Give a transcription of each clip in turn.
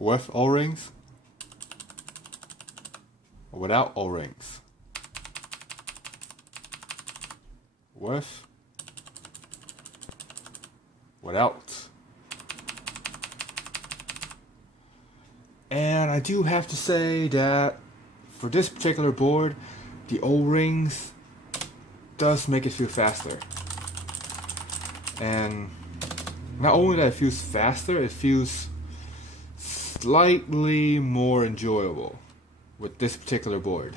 with O-rings, without O-rings, with, without. And I do have to say that for this particular board, the O-rings does make it feel faster. And not only that it feels faster, it feels slightly more enjoyable with this particular board.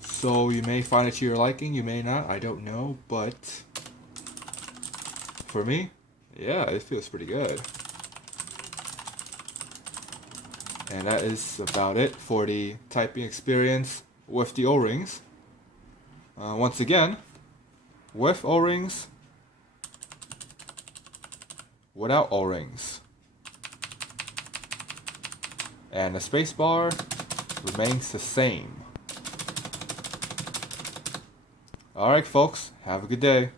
So you may find it to your liking, you may not, I don't know, but for me, yeah, it feels pretty good. And that is about it for the typing experience with the O-rings. Once again, with O-rings, without O-rings. And the spacebar remains the same. Alright folks, have a good day.